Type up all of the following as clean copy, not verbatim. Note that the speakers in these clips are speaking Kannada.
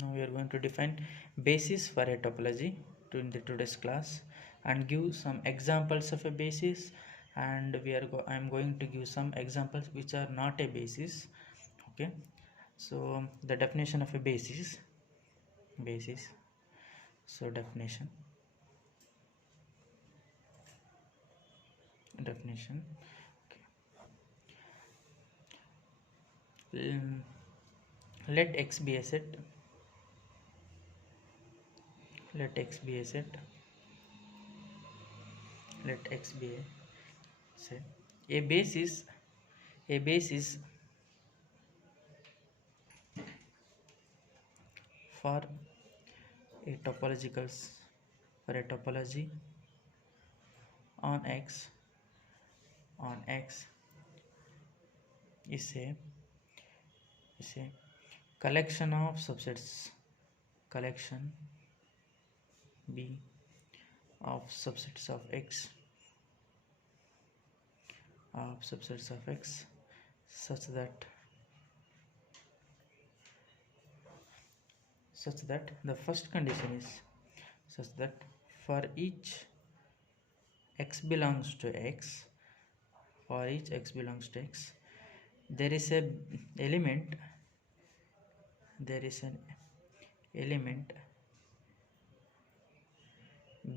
Now we are going to define basis for a topology in the today's class and give some examples of a basis, and I am going to give some examples which are not a basis. Okay, so the definition of a basis. So definition. Okay. Let x be a set. Let x be a set. Let x be a set. A basis for a topology on x is a collection of subsets B of subsets of x such that the first condition is such that for each x belongs to x, there is an element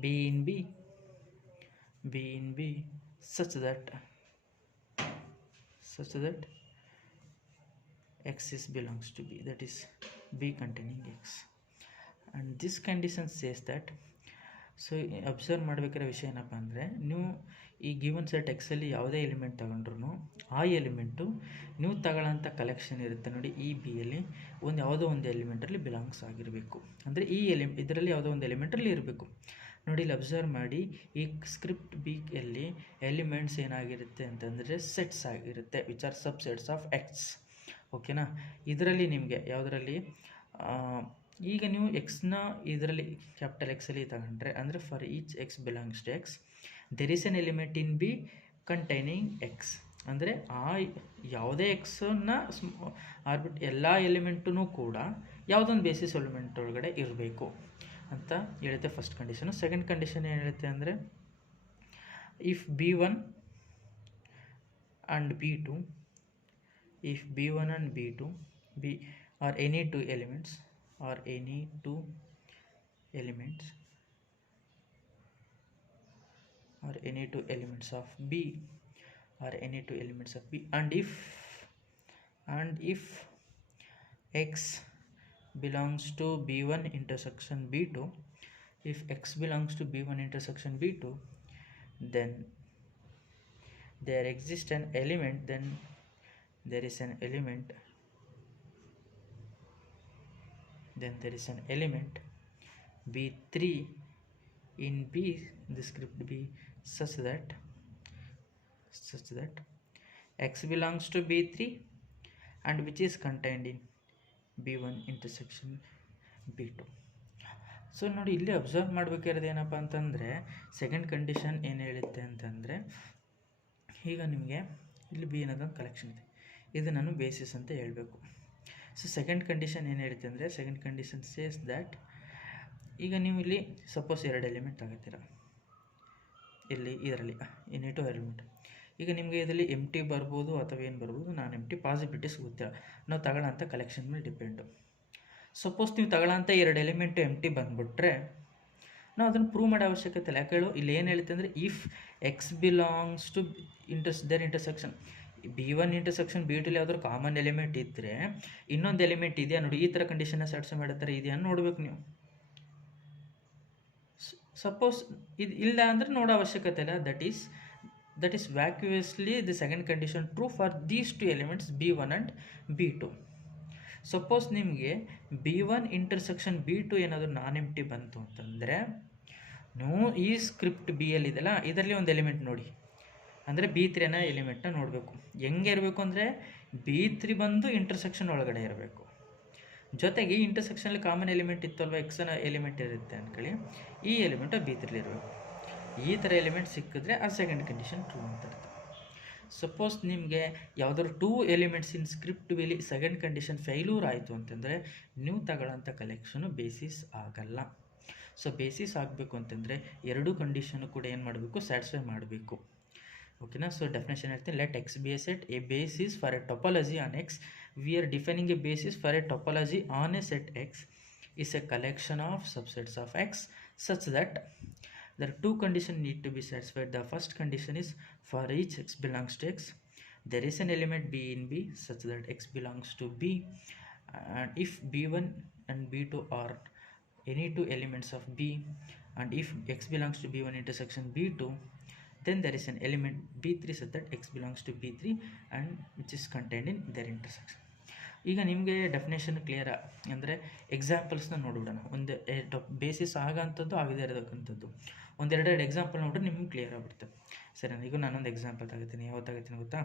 B in B such that x belongs to B, that is B containing x. And this condition says that, so observe ಮಾಡಬೇಕಾದ ವಿಷಯ ಏನಪ್ಪ ಅಂದರೆ, ನೀವು ಈ ಗಿವನ್ ಸೆಟ್ ಎಕ್ಸಲ್ಲಿ ಯಾವುದೇ ಎಲಿಮೆಂಟ್ ತಗೊಂಡ್ರು ಆ ಎಲಿಮೆಂಟು ನೀವು ತಗೊಳ್ಳೋಂಥ ಕಲೆಕ್ಷನ್ ಇರುತ್ತೆ ನೋಡಿ, ಈ ಬಿಯಲ್ಲಿ ಯಾವುದೋ ಒಂದು ಎಲಿಮೆಂಟಲ್ಲಿ ಬಿಲಾಂಗ್ಸ್ ಆಗಿರಬೇಕು. ಅಂದರೆ ಇದರಲ್ಲಿ ಯಾವುದೋ ಒಂದು ಎಲಿಮೆಂಟಲ್ಲಿ ಇರಬೇಕು. ನೋಡಿ, ಇಲ್ಲಿ ಅಬ್ಸರ್ವ್ ಮಾಡಿ, ಈ ಸ್ಕ್ರಿಪ್ಟ್ ಬಿಯಲ್ಲಿ ಎಲಿಮೆಂಟ್ಸ್ ಏನಾಗಿರುತ್ತೆ ಅಂತಂದರೆ ಸೆಟ್ಸ್ ಆಗಿರುತ್ತೆ, which are subsets of X. ಓಕೆನಾ? ಇದರಲ್ಲಿ ನಿಮಗೆ ಯಾವುದರಲ್ಲಿ ಈಗ ನೀವು ಎಕ್ಸ್ನ ಇದರಲ್ಲಿ ಕ್ಯಾಪಿಟಲ್ ಎಕ್ಸಲ್ಲಿ ತಗೊಂಡ್ರೆ, ಅಂದರೆ for each X belongs to X there is an element in B containing X. ಅಂದರೆ ಯಾವುದೇ ಎಕ್ಸನ್ನು ಎಲ್ಲ ಎಲಿಮೆಂಟೂ ಕೂಡ ಯಾವುದೊಂದು ಬೇಸಿಸ್ ಎಲಿಮೆಂಟ್ ಒಳಗಡೆ ಇರಬೇಕು ಅಂತ ಹೇಳುತ್ತೆ ಫಸ್ಟ್ ಕಂಡೀಷನು. ಸೆಕೆಂಡ್ ಕಂಡೀಷನ್ ಏನು ಹೇಳುತ್ತೆ ಅಂದರೆ, if B1 and B2 are any two elements of B, and if x belongs to B1 intersection B2, then there exists an element, B3 in B, the script B, such that x belongs to B3 and which is contained in B1 intersection B2. So ನೋಡಿ, ಇಲ್ಲಿ ಅಬ್ಸರ್ವ್ ಮಾಡಬೇಕಾಗಿರೋದು ಏನಪ್ಪ ಅಂತಂದರೆ, ಸೆಕೆಂಡ್ ಕಂಡೀಷನ್ ಏನು ಹೇಳುತ್ತೆ ಅಂತಂದರೆ, ಈಗ ನಿಮಗೆ ಇಲ್ಲಿ ಬಿ ಅನ್ನೋದೊಂದು ಕಲೆಕ್ಷನ್ ಇದೆ, ಇದು ನಾನು ಬೇಸಿಸ್ ಅಂತ ಹೇಳಬೇಕು. ಸೊ ಸೆಕೆಂಡ್ ಕಂಡೀಷನ್ ಏನು ಹೇಳುತ್ತೆ ಅಂದರೆ, ಸೆಕೆಂಡ್ ಕಂಡೀಷನ್ ಸೇಸ್ ದ್ಯಾಟ್, ಈಗ ನೀವು ಇಲ್ಲಿ ಸಪೋಸ್ 2 ಎಲಿಮೆಂಟ್ ತಗೋತೀರ, ಇದರಲ್ಲಿ ಎನಿ ಟು ಎಲಿಮೆಂಟ್. ಈಗ ನಿಮಗೆ ಇದರಲ್ಲಿ ಎಂಟಿ ಬರ್ಬೋದು ಅಥವಾ ಏನು ಬರ್ಬೋದು, ನಾನ್ ಎಂಟಿ ಪಾಸಿಬಿಲಿಟೀಸ್ ಗೊತ್ತಿಲ್ಲ, ನಾವು ತಗೊಳ್ಳೋಂಥ ಕಲೆಕ್ಷನ್ ಮೇಲೆ ಡಿಪೆಂಡು. ಸಪೋಸ್ ನೀವು ತಗೊಳ್ಳೋಂಥ 2 ಎಲಿಮೆಂಟು ಎಂಟಿ ಬಂದುಬಿಟ್ರೆ ನಾವು ಅದನ್ನು ಪ್ರೂವ್ ಮಾಡೋ ಅವಶ್ಯಕತೆ ಇಲ್ಲ. ಯಾಕೆ ಇಲ್ಲಿ ಏನು ಹೇಳುತ್ತೆ ಅಂದರೆ, if X belongs to there intersection B1 intersection B2 ಯಾವ್ದಾದ್ರು ಕಾಮನ್ ಎಲಿಮೆಂಟ್ ಇದ್ದರೆ ಇನ್ನೊಂದು ಎಲಿಮೆಂಟ್ ಇದೆಯಾ ನೋಡಿ, ಈ ಥರ ಕಂಡೀಷನ್ನ ಸ್ಯಾಟಿಸ್ಫೈ ಮಾಡುತ್ತಾರೆ ಇದೆಯಾ ನೋಡಬೇಕು ನೀವು. ಸಪೋಸ್ ಇದು ಇಲ್ಲ ಅಂದರೆ ನೋಡೋ ಅವಶ್ಯಕತೆ ಇಲ್ಲ. That is vacuously the second condition true for these 2 elements B1 and B2. Suppose ನಿಮಗೆ B1 ಇಂಟರ್ಸೆಕ್ಷನ್ B2 ಏನಾದರೂ ನಾನ್ ಎಂಟಿ ಬಂತು ಅಂತಂದರೆ, ನೀವು ಈ ಸ್ಕ್ರಿಪ್ಟ್ ಬಿಯಲ್ಲಿ ಇದೆಲ್ಲ ಇದರಲ್ಲಿ ಒಂದು ಎಲಿಮೆಂಟ್ ನೋಡಿ, ಅಂದರೆ B3 ಅನ್ನೋ ಎಲಿಮೆಂಟ್ನ ನೋಡಬೇಕು. ಹೆಂಗೆ ಇರಬೇಕು ಅಂದರೆ, B3 ಬಂದು ಇಂಟರ್ಸೆಕ್ಷನ್ ಒಳಗಡೆ ಇರಬೇಕು, ಜೊತೆಗೆ ಈ ಇಂಟರ್ಸೆಕ್ಷನಲ್ಲಿ ಕಾಮನ್ ಎಲಿಮೆಂಟ್ ಇತ್ತಲ್ವ, ಎಕ್ಸ್ ಅನ್ನೋ ಎಲಿಮೆಂಟ್ ಇರುತ್ತೆ ಅಂದ್ಕೊಳ್ಳಿ, ಈ ಎಲಿಮೆಂಟು B3 ಇರಬೇಕು. ಈ ಥರ ಎಲಿಮೆಂಟ್ ಸಿಕ್ಕಿದ್ರೆ ಆ ಸೆಕೆಂಡ್ ಕಂಡೀಷನ್ ಟ್ರೂ ಅಂತ ಅರ್ಥ. ಸಪೋಸ್ ನಿಮಗೆ ಯಾವುದಾದ್ರು 2 ಎಲಿಮೆಂಟ್ಸ್ ಇನ್ ಸ್ಕ್ರಿಪ್ಟ್ ವೇಲಿ ಸೆಕೆಂಡ್ ಕಂಡೀಷನ್ ಫೇಲ್ಯೂರ್ ಆಯಿತು ಅಂತಂದರೆ ನೀವು ತಗೊಳ್ಳೋಂಥ ಕಲೆಕ್ಷನು ಬೇಸಿಸ್ ಆಗಲ್ಲ. ಸೊ ಬೇಸಿಸ್ ಆಗಬೇಕು ಅಂತಂದರೆ ಎರಡೂ ಕಂಡೀಷನು ಕೂಡ ಏನು ಮಾಡಬೇಕು, ಸ್ಯಾಟಿಸ್ಫೈ ಮಾಡಬೇಕು. ಓಕೆನಾ. ಸೊ ಡೆಫಿನೇಷನ್ ಹೇಳ್ತೀನಿ, let X B A set, A basis for a topology on X. We are defining A basis for a topology on A set X is a collection of subsets of x such that there are 2 conditions need to be satisfied. The first condition is for each x belongs to x, there is an element b in b such that x belongs to b, and if b1 and b2 are any 2 elements of b, and if x belongs to b1 intersection b2, then there is an element b3 such that x belongs to b3 and which is contained in their intersection. ಈಗ ನಿಮಗೆ ಡೆಫಿನೇಷನ್ ಕ್ಲಿಯರ್ ಅಂದರೆ ಎಕ್ಸಾಂಪಲ್ಸ್ನ ನೋಡ್ಬಿಡೋಣ. ಒಂದು ಬೇಸಿಸ್ ಆಗೋಂಥದ್ದು ಆಗದೇ ಇರತಕ್ಕಂಥದ್ದು ಒಂದೆರಡೆರಡು ಎಕ್ಸಾಂಪಲ್ ನೋಡ್ರೆ ನಿಮ್ಗೆ ಕ್ಲಿಯರ್ ಆಗ್ಬಿಡುತ್ತೆ. ಸರಿ, ಈಗ ನಾನೊಂದು ಎಕ್ಸಾಂಪಲ್ ತಗೋತೀನಿ. ಯಾವ ತಗೋತೀನಿ ಗೊತ್ತಾ?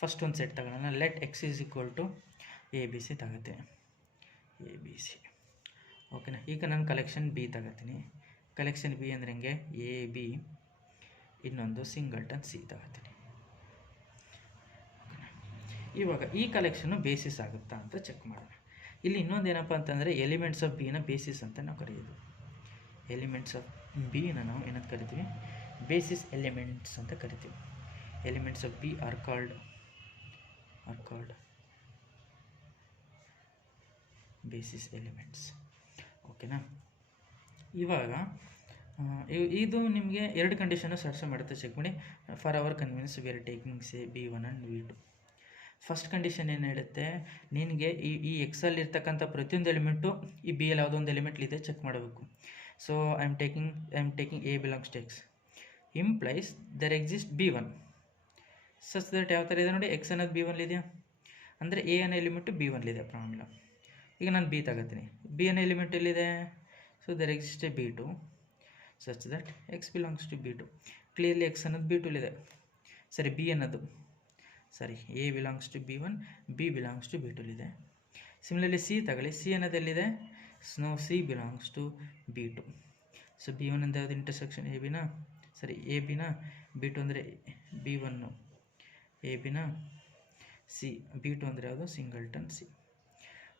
ಫಸ್ಟ್ ಒಂದು ಸೆಟ್ ತಗೊಳ್ಳೋಣ. Let X is equal to A B C ತಗೋತೀನಿ, ಎ ಬಿ ಸಿ. ಓಕೆನಾ. ಈಗ ನಾನು ಕಲೆಕ್ಷನ್ ಬಿ ತಗೋತೀನಿ. ಕಲೆಕ್ಷನ್ ಬಿ ಅಂದರೆ ಹೆಂಗೆ, ಎ ಬಿ ಇನ್ನೊಂದು ಸಿಂಗಲ್ಟನ್ ಸಿ ತಗೋತೀನಿ. ಇವಾಗ ಈ ಕಲೆಕ್ಷನು ಬೇಸಿಸ್ ಆಗುತ್ತಾ ಅಂತ ಚೆಕ್ ಮಾಡೋಣ. ಇಲ್ಲಿ ಇನ್ನೊಂದು ಏನಪ್ಪ ಅಂತಂದರೆ ಎಲಿಮೆಂಟ್ಸ್ ಆಫ್ ಬಿನ ಬೇಸಿಸ್ ಅಂತ ನಾವು ಕರೆಯೋದು. ಎಲಿಮೆಂಟ್ಸ್ ಆಫ್ ಬಿನ ನಾವು ಏನಂತ ಕರಿತೀವಿ, ಬೇಸಿಸ್ ಎಲಿಮೆಂಟ್ಸ್ ಅಂತ ಕರಿತೀವಿ. Elements of B are called basis elements. ಓಕೆನಾ. ಇವಾಗ ಇದು ನಿಮಗೆ ಎರಡು ಕಂಡೀಷನ್ನು ಸ್ಯಾಟಿಸ್ಫೈ ಮಾಡುತ್ತೆ, ಚೆಕ್ ಮಾಡಿ. For our convenience we are taking say b1 and b2. First condition ಏನು ಹೇಳುತ್ತೆ, ನಿನಗೆ ಈ ಎಕ್ಸಲ್ಲಿ ಇರ್ತಕ್ಕಂಥ ಪ್ರತಿಯೊಂದು ಎಲಿಮೆಂಟು ಈ ಬಿ ಎಲ್ಲಿ ಯಾವುದೋ ಒಂದು ಎಲಿಮೆಂಟ್ಲಿದೆ ಚೆಕ್ ಮಾಡಬೇಕು. So I am taking A belongs to X implies there exist b1 such that ಯಾವ ಥರ ಇದೆ ನೋಡಿ, ಎಕ್ಸ್ ಅನ್ನೋದು b1 ಇದೆಯಾ ಅಂದರೆ ಎ ಅನ್ನೋ ಎಲಿಮೆಂಟು b1 ಇದೆ ಪ್ರಾಬ್ಲಮ್. ಈಗ ನಾನು ಬಿ ತಗೋತೀನಿ, ಬಿ ಅನ್ನೋ ಎಲಿಮೆಂಟ್ ಎಲ್ಲಿದೆ, so there exist b2 such that X belongs to b2. Clearly X ಅನ್ನೋದು b2 ಇದೆ. ಸರಿ, ಬಿ ಅನ್ನೋದು A belongs to b1, B belongs to b2 ಇದೆ. ಸಿಮಿಲರ್ಲಿ ಸಿ ತಗೊಳ್ಳಿ, ಸಿ ಅನ್ನೋದೆಲ್ಲಿದೆ, so C belongs to b2. So b1 ಅಂದರೆ ಯಾವುದು, ಇಂಟರ್ಸೆಕ್ಷನ್ ಎ ಬಿನ, ಎ ಬಿನ, b2 ಅಂದರೆ b1, ಎ ಬಿನ ಸಿ, b2 ಅಂದರೆ ಯಾವುದು, ಸಿಂಗಲ್ಟನ್ ಸಿ.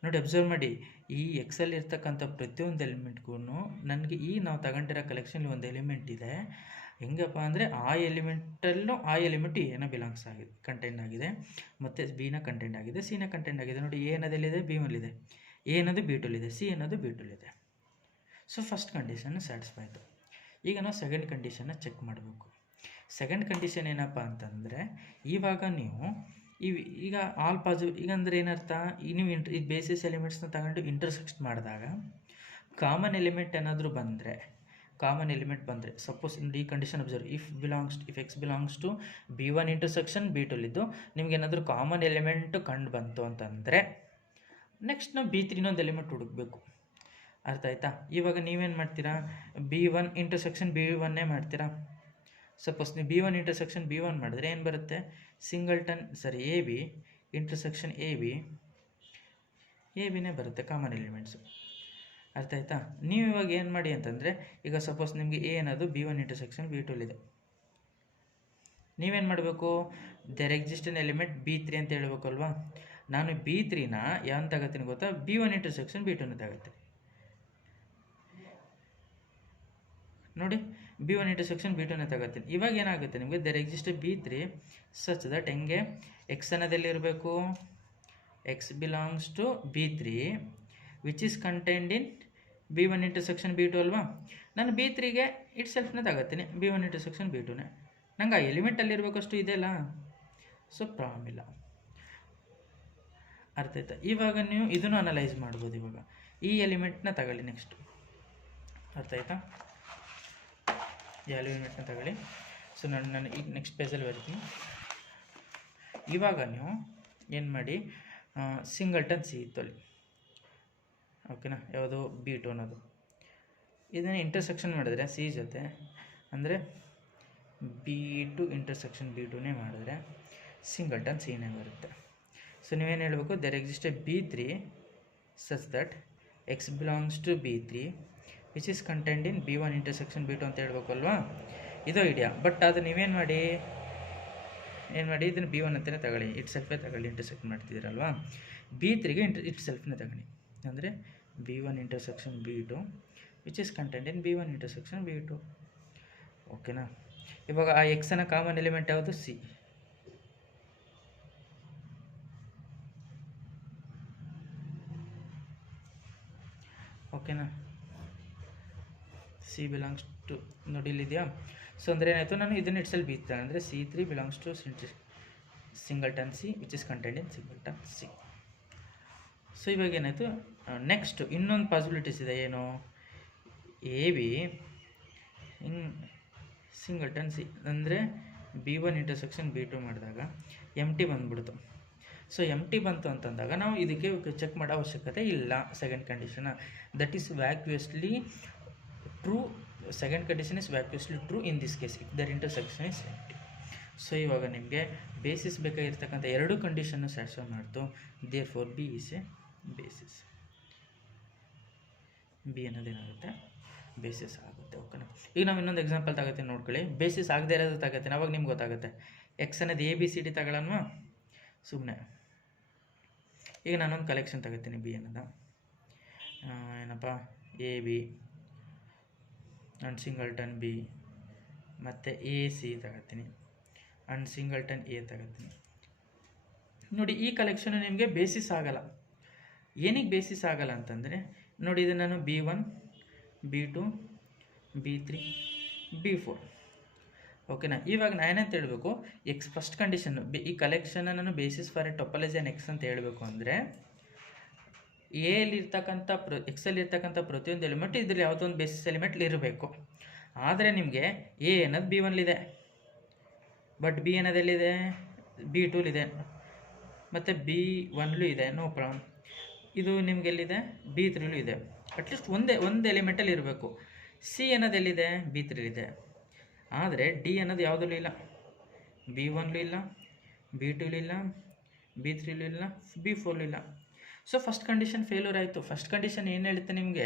ನೋಡಿ, ಅಬ್ಸರ್ವ್ ಮಾಡಿ, ಈ ಎಕ್ಸಲ್ಲಿ ಇರ್ತಕ್ಕಂಥ ಪ್ರತಿಯೊಂದು ಎಲಿಮೆಂಟ್ಗೂ ನನಗೆ ಈ ನಾವು ತಗೊಂಡಿರೋ ಕಲೆಕ್ಷನ್ಲಿ ಒಂದು ಎಲಿಮೆಂಟ್ ಇದೆ. ಹೆಂಗಪ್ಪ ಅಂದರೆ ಆ ಎಲಿಮೆಂಟಲ್ಲೂ ಆ ಎಲಿಮೆಂಟು ಎನ ಬಿಲಾಂಗ್ಸ್ ಆಗಿದೆ, ಕಂಟೆಂಟ್ ಆಗಿದೆ, ಮತ್ತು ಬಿನ ಕಂಟೆಂಟ್ ಆಗಿದೆ, ಸಿನ ಕಂಟೆಂಟ್ ಆಗಿದೆ. ನೋಡಿ, ಎ ಅನ್ನೋದೆಲ್ಲಿದೆ, b1 ಇದೆ, ಎ ಅನ್ನೋದು b2 ಇದೆ, ಸಿ ಅನ್ನೋದು b2 ಇದೆ. ಸೊ ಫಸ್ಟ್ ಕಂಡೀಷನ್ ಸ್ಯಾಟಿಸ್ಫೈ ಆಯಿತು. ಈಗ ನಾವು ಸೆಕೆಂಡ್ ಕಂಡೀಷನ್ನ ಚೆಕ್ ಮಾಡಬೇಕು. ಸೆಕೆಂಡ್ ಕಂಡೀಷನ್ ಏನಪ್ಪ ಅಂತಂದರೆ, ಇವಾಗ ನೀವು ಈಗ ಆಲ್ ಪಾಸಿಟಿವ್, ಈಗ ಅಂದರೆ ಏನರ್ಥ, ನೀವು ಈ ಬೇಸಿಸ್ ಎಲಿಮೆಂಟ್ಸ್ನ ತಗೊಂಡು ಇಂಟರ್ಸೆಕ್ಟ್ ಮಾಡಿದಾಗ ಕಾಮನ್ ಎಲಿಮೆಂಟ್ ಏನಾದರೂ ಬಂದರೆ, ಸಪೋಸ್ ಈ condition observe, if X belongs to b1 intersection b2 ಇದ್ದು ನಿಮಗೇನಾದರೂ ಕಾಮನ್ ಎಲಿಮೆಂಟ್ ಕಂಡು ಬಂತು ಅಂತಂದರೆ ನೆಕ್ಸ್ಟ್ ನಾವು b3 ಒಂದು ಎಲಿಮೆಂಟ್ ಹುಡುಕಬೇಕು. ಅರ್ಥ ಆಯ್ತಾ? ಇವಾಗ ನೀವೇನು ಮಾಡ್ತೀರಾ, b1 ಇಂಟರ್ಸೆಕ್ಷನ್ b1 ಮಾಡ್ತೀರಾ. ಸಪೋಸ್ ನೀವು b1 ಇಂಟರ್ಸೆಕ್ಷನ್ b1 ಮಾಡಿದ್ರೆ ಏನು ಬರುತ್ತೆ, singleton A B intersection A ಬಿನೇ ಬರುತ್ತೆ ಕಾಮನ್ ಎಲಿಮೆಂಟ್ಸು. ಅರ್ಥ ಆಯ್ತಾ? ನೀವು ಇವಾಗ ಏನು ಮಾಡಿ ಅಂತಂದರೆ, ಈಗ ಸಪೋಸ್ ನಿಮಗೆ ಎ ಅನ್ನೋದು b1 ಇಂಟರ್ಸೆಕ್ಷನ್ b2 ಇದೆ. ನೀವೇನು ಮಾಡಬೇಕು, there exist N element b3 ಅಂತ ಹೇಳ್ಬೇಕಲ್ವಾ. ನಾನು b3ನ ಯಾವನ್ ತಗೋತೀನಿ ಗೊತ್ತಾ, b1 ಇಂಟರ್ಸೆಕ್ಷನ್ b2ನ ತಗೋತೀನಿ. ನೋಡಿ, b1 ಇಂಟರ್ಸೆಕ್ಷನ್ b2ನ ತಗೋತೀನಿ. ಇವಾಗ ಏನಾಗುತ್ತೆ ನಿಮಗೆ, there exist b3 such that ಹೆಂಗೆ, ಎಕ್ಸ್ ಅನ್ನೋದೆಲ್ಲಿರಬೇಕು, X belongs to b3 which is contained in b1 intersection b2 ಅಲ್ವಾ. ನಾನು b3ಗೆ ಇಟ್ ಸೆಲ್ಫ್ನ ತಗೋತೀನಿ, b1 ಇಂಟರ್ಸೆಕ್ಷನ್ b2ನೇ. ನಂಗೆ ಆ ಎಲಿಮೆಂಟಲ್ಲಿರಬೇಕಷ್ಟು ಇದೆಯಲ್ಲ, ಸೊ ಪ್ರಾಬ್ಲಮ್ ಇಲ್ಲ. ಅರ್ಥ ಆಯ್ತಾ? ಇವಾಗ ನೀವು ಇದನ್ನು ಅನಲೈಸ್ ಮಾಡ್ಬೋದು. ಇವಾಗ ಈ ಎಲಿಮೆಂಟ್ನ ತಗೊಳ್ಳಿ ನೆಕ್ಸ್ಟು. ಅರ್ಥ ಆಯ್ತಾ? ಈ ಎಲಿಮೆಂಟ್ನ ತಗೊಳ್ಳಿ. ಸೊ ನಾನು ಈಗ ನೆಕ್ಸ್ಟ್ ಪೇಜಲ್ಲಿ ಬರ್ತೀನಿ. ಇವಾಗ ನೀವು ಏನು ಮಾಡಿ, ಸಿಂಗಲ್ಟನ್ ಸಿ ಇತ್ತಲ್ಲಿ, ಓಕೆನಾ, ಯಾವುದು b2 ಅನ್ನೋದು. ಇದನ್ನು ಇಂಟರ್ಸೆಕ್ಷನ್ ಮಾಡಿದ್ರೆ ಸಿ ಜೊತೆ, ಅಂದರೆ b2 ಇಂಟರ್ಸೆಕ್ಷನ್ b2ನೇ ಮಾಡಿದ್ರೆ ಸಿಂಗಲ್ಟನ್ ಸಿನೇ ಬರುತ್ತೆ. ಸೊ ನೀವೇನು ಹೇಳಬೇಕು, there exist b3 such that X belongs to b3 which is content in b1 intersection b2 ಅಂತ ಹೇಳ್ಬೇಕಲ್ವಾ. ಇದು ಐಡಿಯಾ. ಬಟ್ ಅದು ನೀವೇನು ಮಾಡಿ, ಏನು ಮಾಡಿ ಇದನ್ನು B1 ಅಂತಲೇ ತಗೊಳ್ಳಿ, ಇಟ್ ಸೆಲ್ಫೇ ತಗೊಳ್ಳಿ, ಇಂಟರ್ಸೆಕ್ಟ್ ಮಾಡ್ತಿದ್ದೀರಲ್ವಾ. B3ಗೆ ಇಟ್ ಸೆಲ್ಫ್ನೇ ತಗೊಳ್ಳಿ, ಅಂದರೆ B1 intersection B2 which is content in B1 intersection B2. ಓಕೆನಾ. ಇವಾಗ ಆ ಎಕ್ಸನ ಕಾಮನ್ ಎಲಿಮೆಂಟ್ ಯಾವುದು? ಸಿ. ಓಕೆನಾ. ಸಿ ಬಿಲಾಂಗ್ಸ್ ಟು, ನೋಡಿ ಇಲ್ಲಿದೆಯಾ. ಸೊ ಅಂದರೆ ಏನಾಯಿತು, ನಾನು ಇದನ್ನು ಇಟ್ಸಲ್ಲಿ ಬೀತಾನೆ ಅಂದರೆ C3 belongs to singleton C which is content in singleton C. So ಇವಾಗ ಏನಾಯಿತು, ನೆಕ್ಸ್ಟ್ ಇನ್ನೊಂದು ಪಾಸಿಬಿಲಿಟೀಸ್ ಇದೆ. ಏನು? A B in singleton C ಅಂದರೆ B1 ಇಂಟರ್ಸೆಕ್ಷನ್ B2 ಮಾಡಿದಾಗ ಎಂಟಿ ಬಂದುಬಿಡ್ತು. ಸೊ ಎಂಟಿ ಬಂತು ಅಂತಂದಾಗ ನಾವು ಇದಕ್ಕೆ ಚೆಕ್ ಮಾಡೋ ಅವಶ್ಯಕತೆ ಇಲ್ಲ. Second condition that is vacuously true. Second condition is vacuously true in this case if there intersection is empty. So ಇವಾಗ ನಿಮಗೆ ಬೇಸಿಸ್ ಬೇಕಾಗಿರ್ತಕ್ಕಂಥ ಎರಡು ಕಂಡೀಷನ್ನು ಸ್ಯಾಟಿಸ್ಫೈ ಮಾಡ್ತು. Therefore B is a basis. B ಅನ್ನೋದೇನಾಗುತ್ತೆ? ಬೇಸಿಸ್ ಆಗುತ್ತೆ. ಓಕೆನಾ. ಈಗ ನಾವು ಇನ್ನೊಂದು ಎಕ್ಸಾಂಪಲ್ ತಗೋತೀನಿ, ನೋಡ್ಕೊಳ್ಳಿ. ಬೇಸಿಸ್ ಆಗದೆ ಇರೋದು ತಗೋತೀನಿ, ಅವಾಗ ನಿಮ್ಗೆ ಗೊತ್ತಾಗುತ್ತೆ. ಎಕ್ಸ್ ಅನ್ನೋದು ABCD ತಗೊಳ್ಳೋಣ ಸುಮ್ಮನೆ. ಈಗ ನಾನೊಂದು ಕಲೆಕ್ಷನ್ ತಗೋತೀನಿ ಬಿ ಅನ್ನೋದು, ಏನಪ್ಪ AB ಅಂಡ್ ಸಿಂಗಲ್ಟನ್ B, ಮತ್ತು AC ತಗೋತೀನಿ ಅಂಡ್ ಸಿಂಗಲ್ಟನ್ A ತಗೋತೀನಿ. ನೋಡಿ ಈ ಕಲೆಕ್ಷನು ನಿಮಗೆ ಬೇಸಿಸ್ ಆಗಲ್ಲ. ಏನಕ್ಕೆ ಬೇಸಿಸ್ ಆಗಲ್ಲ ಅಂತಂದರೆ ನೋಡಿ, ಇದು ನಾನು B1 B2 B3 B4. ಓಕೆನಾ. ಇವಾಗ ನಾನೇನಂತ ಹೇಳಬೇಕು, ಎಕ್ಸ್ ಫಸ್ಟ್ ಕಂಡೀಷನ್ನು ಈ ಕಲೆಕ್ಷನ್ ನಾನು basis for a topology on X ಅಂತ ಹೇಳಬೇಕು ಅಂದರೆ ಎಲ್ಲಿರ್ತಕ್ಕಂಥ ಎಕ್ಸಲ್ಲಿ ಇರ್ತಕ್ಕಂಥ ಪ್ರತಿಯೊಂದು ಎಲಿಮೆಂಟ್ ಇದರಲ್ಲಿ ಯಾವುದೋ ಒಂದು ಬೇಸಿಸ್ ಎಲಿಮೆಂಟ್ ಇರಬೇಕು. ಆದರೆ ನಿಮಗೆ ಎ ಅನ್ನೋದು B1liದೆ, ಬಟ್ ಬಿ ಅನ್ನೋದೆಲ್ಲಿದೆ? B2liದೆ, ಮತ್ತು B1ಲೂ ಇದೆ, ನೋ ಪ್ರಾಬ್ಲಮ್. ಇದು ನಿಮಗೆಲ್ಲಿದೆ? B3ಲೂ ಇದೆ. ಅಟ್ಲೀಸ್ಟ್ ಒಂದು ಎಲಿಮೆಂಟಲ್ಲಿ ಇರಬೇಕು. ಸಿ ಅನ್ನೋದೆಲ್ಲಿದೆ? B3liದೆ. ಆದರೆ ಡಿ ಅನ್ನೋದು ಯಾವುದಲ್ಲೂ ಇಲ್ಲ, B1ಲೂ ಇಲ್ಲ, B2ಲೂ ಇಲ್ಲ, B3ಲೂ ಇಲ್ಲ, B4ಲೂ ಇಲ್ಲ. ಸೊ ಫಸ್ಟ್ ಕಂಡೀಷನ್ ಫೇಲ್ಯೂರ್ ಆಯಿತು. ಫಸ್ಟ್ ಕಂಡೀಷನ್ ಏನು ಹೇಳುತ್ತೆ ನಿಮಗೆ?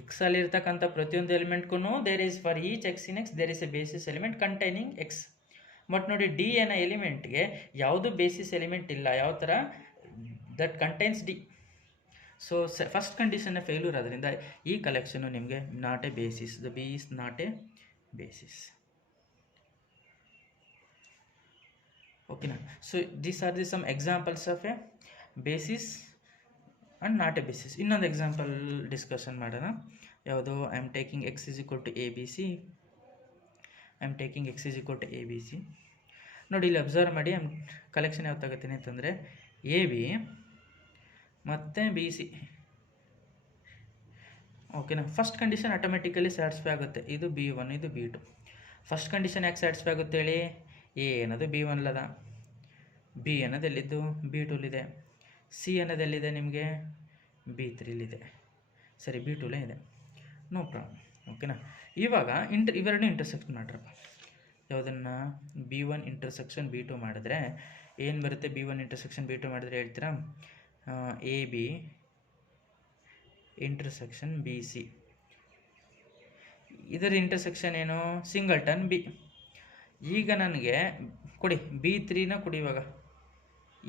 ಎಕ್ಸಲ್ಲಿರ್ತಕ್ಕಂಥ ಪ್ರತಿಯೊಂದು ಎಲಿಮೆಂಟ್ಗೂ there is for each X in X there is a basis element containing X. But ನೋಡಿ ಡಿ ಅನ್ನೋ ಎಲಿಮೆಂಟ್ಗೆ ಯಾವುದು ಬೇಸಿಸ್ ಎಲಿಮೆಂಟ್ ಇಲ್ಲ. ಯಾವ ಥರ? That contains D. So first ಕಂಡೀಷನ್ನ ಫೇಲ್ಯೂರ್ ಆದ್ದರಿಂದ ಈ ಕಲೆಕ್ಷನು ನಿಮಗೆ not a basis. The B is not a basis. ಓಕೆನಾ. So these are the some examples of A basis and not a basis. ಇನ್ನೊಂದು ಎಕ್ಸಾಂಪಲ್ ಡಿಸ್ಕಷನ್ ಮಾಡೋಣ. ಯಾವುದು? I am taking X is equal to ABC. I am taking X is equal to ABC. ನೋಡಿ ಇಲ್ಲಿ ಅಬ್ಸರ್ವ್ ಮಾಡಿ, ಕಲೆಕ್ಷನ್ ಯಾವ್ದು ತಗೋತೀನಿ ಅಂತಂದರೆ AB ಮತ್ತು BC. ಓಕೆನಾ. ಫಸ್ಟ್ ಕಂಡೀಷನ್ ಆಟೋಮೆಟಿಕಲಿ ಸ್ಯಾಟಿಸ್ಫೈ ಆಗುತ್ತೆ. ಇದು B1, ಇದು B2. ಫಸ್ಟ್ ಕಂಡೀಷನ್ ಯಾಕೆ ಸ್ಯಾಟಿಸ್ಫೈ ಆಗುತ್ತೆ ಹೇಳಿ? ಎ ಅನ್ನೋದು B1ಲದ, ಬಿ ಅನ್ನೋದೆಲ್ಲಿದ್ದು? B2liದೆ, ಸಿ ಅನ್ನೋದೆಲ್ಲಿದೆ ನಿಮಗೆ? B3liದೆ, ಸರಿ B2ಲೇ ಇದೆ, ನೋ ಪ್ರಾಬ್ಲಮ್. ಓಕೆನಾ. ಇವಾಗ ಇವೆರಡೂ ಇಂಟರ್ಸೆಕ್ಟ್ ಮಾಡ್ರಪ್ಪ. ಯಾವುದನ್ನು? B1 ಇಂಟರ್ಸೆಕ್ಷನ್ B2 ಮಾಡಿದ್ರೆ ಏನು ಬರುತ್ತೆ? B1 ಇಂಟರ್ಸೆಕ್ಷನ್ B2 ಮಾಡಿದ್ರೆ ಹೇಳ್ತೀರಾ? AB intersection BC. ಇದರ ಇಂಟರ್ಸೆಕ್ಷನ್ ಏನು? Singleton B. ಈಗ ನನಗೆ ಕೊಡಿ B3ನ ಕೊಡಿ. ಇವಾಗ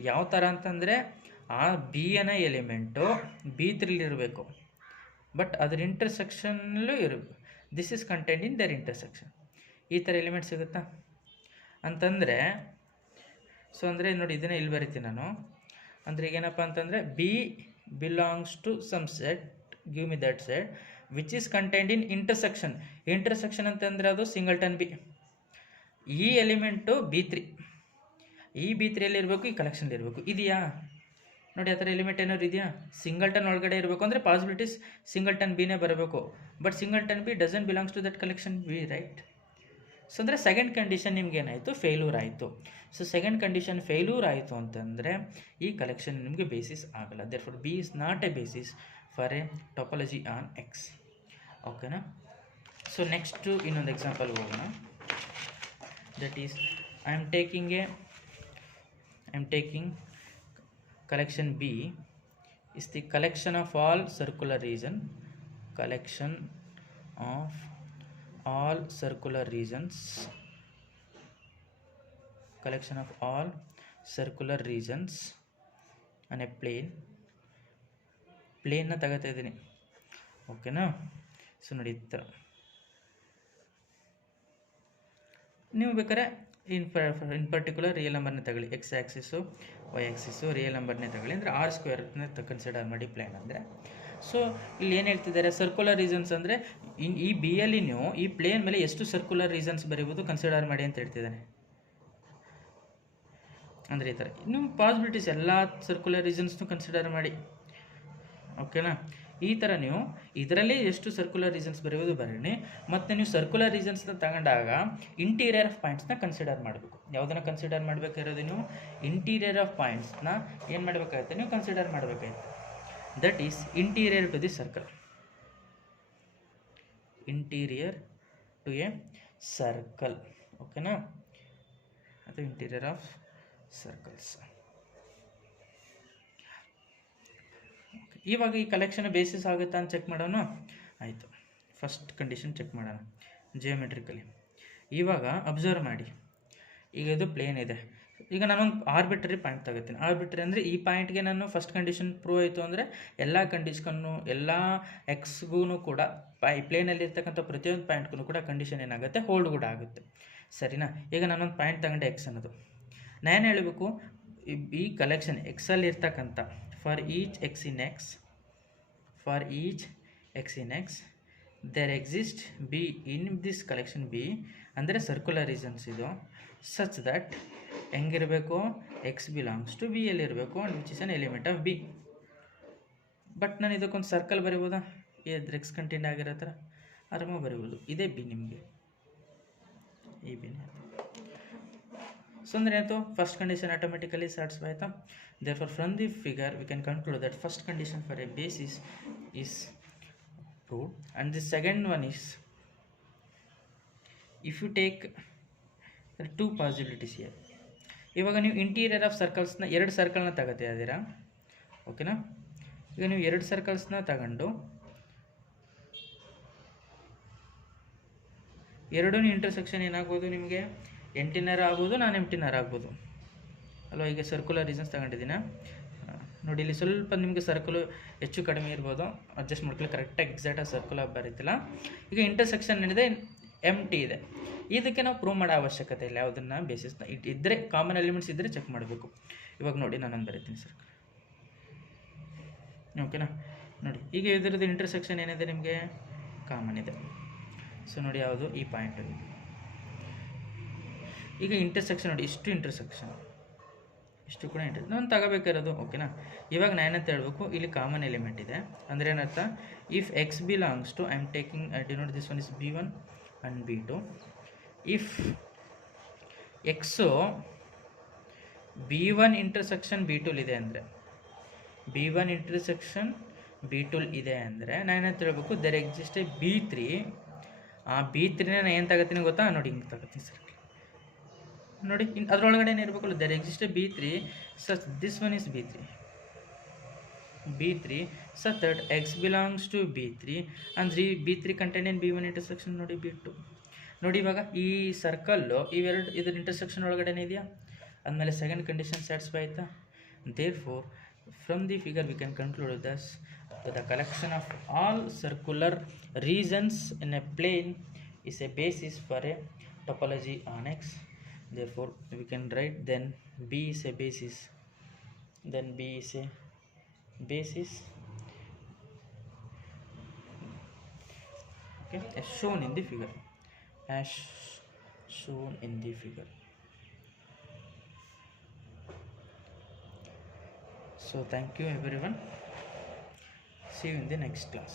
ಯಾವ ಥರ ಅಂತಂದರೆ ಆ ಬಿ ಅನ್ನೋ ಎಲಿಮೆಂಟು B3liರಬೇಕು, ಬಟ್ ಅದರ ಇಂಟರ್ಸೆಕ್ಷನ್ಲೂ ಇರಬೇಕು. This is content in their intersection. ಈ ಥರ ಎಲಿಮೆಂಟ್ ಸಿಗುತ್ತಾ ಅಂತಂದರೆ? ಸೊ ಅಂದರೆ ನೋಡಿ, ಇದನ್ನೇ ಇಲ್ಲಿ ಬರಿತೀನಿ ನಾನು. ಅಂದರೆ ಈಗೇನಪ್ಪ ಅಂತಂದರೆ B belongs to some set, give me that set which is content in intersection. Intersection ಅಂತಂದರೆ ಅದು ಸಿಂಗಲ್ಟನ್ B. ಈ ಎಲಿಮೆಂಟು B3, ಈ B3ಯಲ್ಲಿ ಇರಬೇಕು, ಈ ಕಲೆಕ್ಷನ್ಲಿ ಇರಬೇಕು. ಇದೆಯಾ ನೋಡಿ? ಆ ಥರ ಎಲಿಮೆಂಟ್ ಏನಾದ್ರು ಇದೆಯಾ? ಸಿಂಗಲ್ಟನ್ ಒಳಗಡೆ ಇರಬೇಕು ಅಂದರೆ ಪಾಸಿಬಿಲಿಟೀಸ್ ಸಿಂಗಲ್ಟನ್ Bನೇ ಬರಬೇಕು, but singleton B doesn't belongs to that collection B, right? So ಅಂದರೆ ಸೆಕೆಂಡ್ ಕಂಡೀಷನ್ ನಿಮ್ಗೆ ಏನಾಯಿತು? ಫೇಲ್ಯೂರ್ ಆಯಿತು. ಸೊ ಸೆಕೆಂಡ್ ಕಂಡೀಷನ್ ಫೇಲ್ಯೂರ್ ಆಯಿತು ಅಂತಂದರೆ ಈ ಕಲೆಕ್ಷನ್ ನಿಮಗೆ ಬೇಸಿಸ್ ಆಗಲ್ಲ. Therefore B is not a basis for a topology on X. ಓಕೆನಾ. ಸೊ ನೆಕ್ಸ್ಟು ಇನ್ನೊಂದು ಎಕ್ಸಾಂಪಲ್ ಹೋಗೋಣ. That is I am taking collection B is the collection of all circular regions collection of all circular regions on a ಪ್ಲೇನ್ನ ತಗೋತಾ ಇದ್ದೀನಿ, ಓಕೆನಾ. ಸೊ ನೋಡಿ ಈ ಥರ ನೀವು ಬೇಕಾದ್ರೆ ಇನ್ ಪರ್ಟಿಕ್ಯುಲರ್ ರಿಯಲ್ ನಂಬರ್ನೇ ತಗೊಳ್ಳಿ, X axis Y axis real ನಂಬರ್ನೇ ತಗೊಳ್ಳಿ, ಅಂದರೆ ಆರ್ ಸ್ಕ್ವೇರ್ನ ಕನ್ಸಿಡರ್ ಮಾಡಿ ಪ್ಲೇನ್ ಅಂದರೆ. ಸೊ ಇಲ್ಲಿ ಏನು ಹೇಳ್ತಿದ್ದಾರೆ, ಸರ್ಕ್ಯುಲರ್ ರೀಸನ್ಸ್ ಅಂದರೆ ಈ ಬಿ ಯಲ್ಲಿ ನೀವು ಈ ಪ್ಲೇನ್ ಮೇಲೆ ಎಷ್ಟು ಸರ್ಕ್ಯುಲರ್ ರೀಸನ್ಸ್ ಬರೀಬೋದು ಕನ್ಸಿಡರ್ ಮಾಡಿ ಅಂತ ಹೇಳ್ತಿದ್ದಾನೆ. ಅಂದರೆ ಈ ಥರ ನೀವು ಪಾಸಿಬಿಲಿಟೀಸ್ ಎಲ್ಲ ಸರ್ಕ್ಯುಲರ್ ರೀಸನ್ಸ್ನು ಕನ್ಸಿಡರ್ ಮಾಡಿ, ಓಕೆನಾ. ಈ ಥರ ನೀವು ಇದರಲ್ಲಿ ಎಷ್ಟು ಸರ್ಕ್ಯುಲರ್ ರೀಸನ್ಸ್ ಬರೆಯೋದು ಬರೀ. ಮತ್ತು ನೀವು ಸರ್ಕ್ಯುಲರ್ ರೀಸನ್ಸ್ನ ತಗೊಂಡಾಗ ಇಂಟೀರಿಯರ್ ಆಫ್ ಪಾಯಿಂಟ್ಸ್ನ ಕನ್ಸಿಡರ್ ಮಾಡಬೇಕು. ಯಾವುದನ್ನು ಕನ್ಸಿಡರ್ ಮಾಡಬೇಕಾಗಿರೋದು, ನೀವು ಇಂಟೀರಿಯರ್ ಆಫ್ ಪಾಯಿಂಟ್ಸ್ನ ಏನು ಮಾಡಬೇಕಾಗುತ್ತೆ, ನೀವು ಕನ್ಸಿಡರ್ ಮಾಡಬೇಕಾಗುತ್ತೆ. That is interior to the circle, interior to a circle, ಓಕೆನಾ, ಅಥವಾ ಇಂಟೀರಿಯರ್ ಆಫ್ ಸರ್ಕಲ್ಸ್. ಇವಾಗ ಈ ಕಲೆಕ್ಷನ್ ಬೇಸಿಸ್ ಆಗುತ್ತಾ ಅಂತ ಚೆಕ್ ಮಾಡೋಣ. ಆಯಿತು, ಫಸ್ಟ್ ಕಂಡೀಷನ್ ಚೆಕ್ ಮಾಡೋಣ ಜಿಯೋಮೆಟ್ರಿಕಲಿ. ಇವಾಗ ಅಬ್ಸರ್ವ್ ಮಾಡಿ, ಈಗ ಇದು ಪ್ಲೇನ್ ಇದೆ. ಈಗ ನಾನೊಂದು ಆರ್ಬಿಟ್ರರಿ ಪಾಯಿಂಟ್ ತಗೋತೀನಿ. ಆರ್ಬಿಟ್ರರಿ ಅಂದರೆ ಈ ಪಾಯಿಂಟ್ಗೆ ನಾನು ಫಸ್ಟ್ ಕಂಡೀಷನ್ ಪ್ರೂವ್ ಆಯಿತು ಅಂದರೆ ಎಲ್ಲ ಕಂಡೀಷನ್ನು ಎಲ್ಲ ಎಕ್ಸ್ಗೂ ಕೂಡ ಪ್ಲೇನಲ್ಲಿರ್ತಕ್ಕಂಥ ಪ್ರತಿಯೊಂದು ಪಾಯಿಂಟ್ಗೂ ಕೂಡ ಕಂಡೀಷನ್ ಏನಾಗುತ್ತೆ, ಹೋಲ್ಡ್ ಕೂಡ ಆಗುತ್ತೆ, ಸರಿನಾ. ಈಗ ನಾನೊಂದು ಪಾಯಿಂಟ್ ತಗೊಂಡೆ ಎಕ್ಸ್ ಅನ್ನೋದು, ನಾನು ಹೇಳಬೇಕು ಈ ಕಲೆಕ್ಷನ್ ಎಕ್ಸಲ್ಲಿ ಇರ್ತಕ್ಕಂಥ for each x in x there exist b in this collection b ಅಂದರೆ ಸರ್ಕ್ಯುಲರ್ ರೀಸನ್ಸ್ ಇದು, such that ಹೆಂಗಿರಬೇಕು, x belongs to b ಅಲ್ಲಿ ಇರಬೇಕು, and which is an element of b. But ನಾನು ಇದಕ್ಕೊಂದು ಸರ್ಕಲ್ ಬರಿಬೋದಾ, ಇದು ಎಕ್ಸ್ ಕಂಟೆಂಟ್ ಆಗಿರೋ ಥರ ಆರಾಮಾಗಿ ಬರಿಬೋದು. ಇದೇ ಬಿ, ನಿಮಗೆ ಈ ಬಿನೇ. ಸೊ ಅಂದರೆ ಆಯಿತು, ಫಸ್ಟ್ ಕಂಡೀಷನ್ ಆಟೋಮೆಟಿಕಲಿ ಸ್ಯಾಟಿಸ್ಫೈ ಆಯಿತಾ. Therefore, from the figure we can conclude that first condition for a basis is proved, and the second one is, if you take there are two possibilities here. ಇವಾಗ ನೀವು ಇಂಟೀರಿಯರ್ ಆಫ್ ಸರ್ಕಲ್ಸ್ನ ಎರಡು ಸರ್ಕಲ್ನ ತಗೋತಾ ಇದ್ದೀರಾ, ಓಕೆನಾ. ಈಗ ನೀವು ಎರಡು ಸರ್ಕಲ್ಸ್ನ ತಗೊಂಡು ಎರಡೂ ಇಂಟರ್ಸೆಕ್ಷನ್ ಏನಾಗ್ಬೋದು, ನಿಮಗೆ ಎಂಟಿನರ್ ಆಗ್ಬೋದು, ನಾನ್ ಎಂಟಿನರ್ ಆಗ್ಬೋದು ಅಲ್ವಾ. ಈಗ ಸರ್ಕ್ಯುಲರ್ ರೀಸನ್ಸ್ ತಗೊಂಡಿದ್ದೀನ ನೋಡಿ, ಇಲ್ಲಿ ಸ್ವಲ್ಪ ನಿಮಗೆ ಸರ್ಕಲ್ ಹೆಚ್ಚು ಕಡಿಮೆ ಇರ್ಬೋದು, ಅಡ್ಜಸ್ಟ್ ಮಾಡ್ಕೊಳ್ಳಿ. ಕರೆಕ್ಟಾಗಿ ಎಕ್ಸಾಕ್ಟಾಗಿ ಸರ್ಕಲ್ ಬರೀತಿಲ್ಲ. ಈಗ ಇಂಟರ್ಸೆಕ್ಷನ್ ಏನಿದೆ ಟಿ ಇದೆ, ಇದಕ್ಕೆ ನಾವು ಪ್ರೂವ್ ಮಾಡೋ ಅವಶ್ಯಕತೆ ಇಲ್ಲ. ಯಾವುದನ್ನು ಬೇಸಿಸ್ನ ಇದ್ದರೆ, ಕಾಮನ್ ಎಲಿಮೆಂಟ್ಸ್ ಇದ್ದರೆ ಚೆಕ್ ಮಾಡಬೇಕು. ಇವಾಗ ನೋಡಿ ನಾನೊಂದು ಬರೀತೀನಿ ಸರ್ಕಲ್, ಓಕೆನಾ. ನೋಡಿ ಈಗ ಇದರದ್ದು ಇಂಟರ್ಸೆಕ್ಷನ್ ಏನಿದೆ, ನಿಮಗೆ ಕಾಮನ್ ಇದೆ. ಸೊ ನೋಡಿ ಯಾವುದು, ಈ ಪಾಯಿಂಟ್. ಈಗ ಇಂಟರ್ಸೆಕ್ಷನ್ ನೋಡಿ, ಇಷ್ಟು ಇಂಟರ್ಸೆಕ್ಷನ್, ಇಷ್ಟು ಕೂಡ ನಾನು ತಗೋಬೇಕಿರೋದು, ಓಕೆನಾ. ಇವಾಗ ನಾನೇನಂತ ಹೇಳಬೇಕು, ಇಲ್ಲಿ ಕಾಮನ್ ಎಲಿಮೆಂಟ್ ಇದೆ ಅಂದರೆ ಏನರ್ಥ, if X belongs to, I am taking denote this one is b1 and b2. If X b1 intersection b2 ಇದೆ ಅಂದರೆ, b1 ಇಂಟರ್ಸೆಕ್ಷನ್ b2 ಇದೆ ಅಂದರೆ ನಾನೇನಂತ ಹೇಳಬೇಕು, ದೆರ್ ಎಕ್ಸಿಸ್ಟ್ ಎ b3. ಆ b3ನ ನಾನು ಏನು ತಗೋತೀನಿ ಗೊತ್ತಾ, ನೋಡಿ ಹಿಂಗೆ ತಗೋತೀನಿ ಸರ್. ನೋಡಿ ಅದರೊಳಗಡೆ ಇರಬೇಕಲ್ಲ, there exist b3 such this one is b3 such that x belongs to b3 and b3 contained in b1 intersection ನೋಡಿ b2. ನೋಡಿ ಇವಾಗ ಈ ಸರ್ಕಲ್ಲು ಇವೆರಡು ಇದರ ಇಂಟರ್ಸೆಕ್ಷನ್ ಒಳಗಡೆ ಇದೆಯಾ, ಅಂದಮೇಲೆ ಸೆಕೆಂಡ್ ಕಂಡೀಷನ್ ಸ್ಯಾಟಿಸ್ಫೈ ಆಯಿತಾ. Therefore from the figure we can conclude thus the collection of all circular regions in a plane is a basis for a topology on X. Therefore we can write then B is a basis, then B is a basis, okay, as shown in the figure, as shown in the figure. So thank you everyone, see you in the next class.